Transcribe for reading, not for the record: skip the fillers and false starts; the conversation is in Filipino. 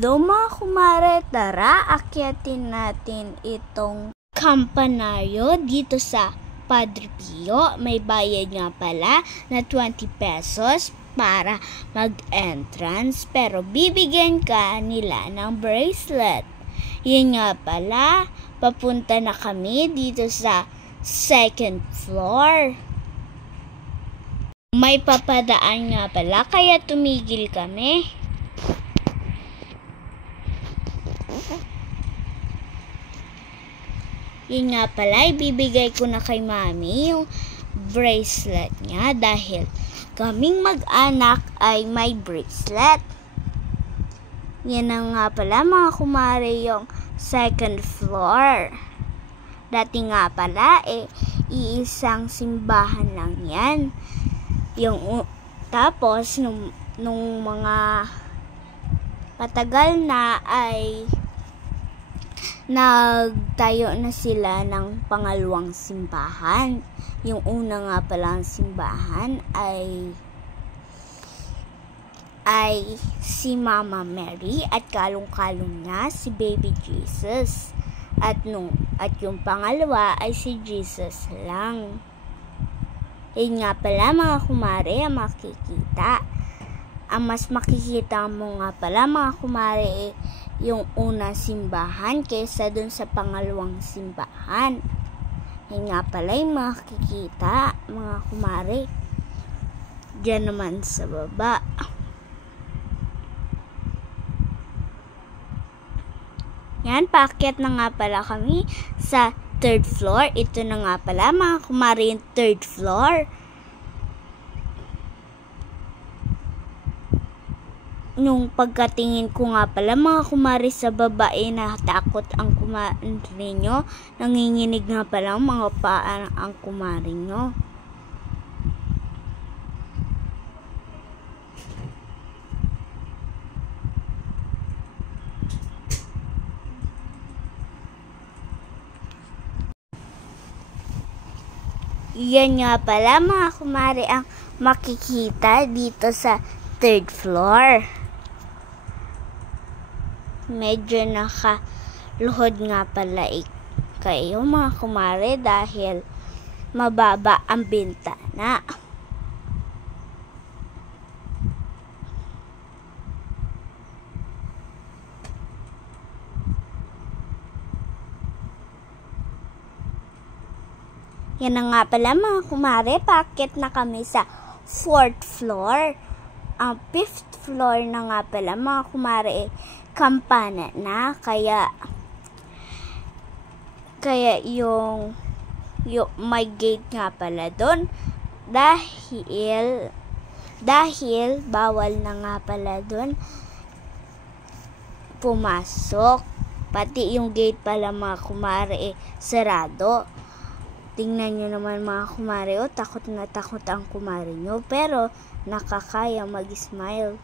Hello mga kumare, tara akyatin natin itong kampanaryo dito sa Padre Pio. May bayad nga pala na 20 pesos para mag-entrance, pero bibigyan ka nila ng bracelet. Yan nga pala, papunta na kami dito sa second floor. May papadaan nga pala kaya tumigil kami. Yun nga pala, ibibigay ko na kay mami yung bracelet niya dahil kaming mag-anak ay may bracelet. Yan na nga pala mga kumare yung second floor. Dati nga pala iisang simbahan lang yan. Tapos nung mga patagal na ay nagtayo na sila ng pangalawang simbahan. Yung una nga palang simbahan ay si Mama Mary at kalong-kalong niya si Baby Jesus. At yung pangalawa ay si Jesus lang. Yun nga pala mga kumare ang makikita. Ang mas makikita mo nga pala mga kumare yung unang simbahan kaysa dun sa pangalawang simbahan. Yan nga pala yung makikita mga kumare. Diyan naman sa baba. Yan, paakyat na nga pala kami sa third floor. Ito na nga pala mga kumare yung third floor. Nung pagkatingin ko nga pala mga kumare sa babae, natakot ang kumare nyo. Nanginginig nga pala ang mga paa ang kumare nyo. Yan nga pala mga kumare ang makikita dito sa third floor. Medyo nakaluhod nga pala kayo mga kumare dahil mababa ang bintana. Yan na nga pala mga kumare, paakyat na kami sa fourth floor. Ang fifth floor na nga pala mga kumare, kampana na, kaya yung may gate nga pala doon dahil bawal na nga pala doon pumasok. Pati yung gate pala mga kumare sarado. Tingnan nyo naman mga kumare, takot na takot ang kumare nyo, pero nakakaya mag-smile.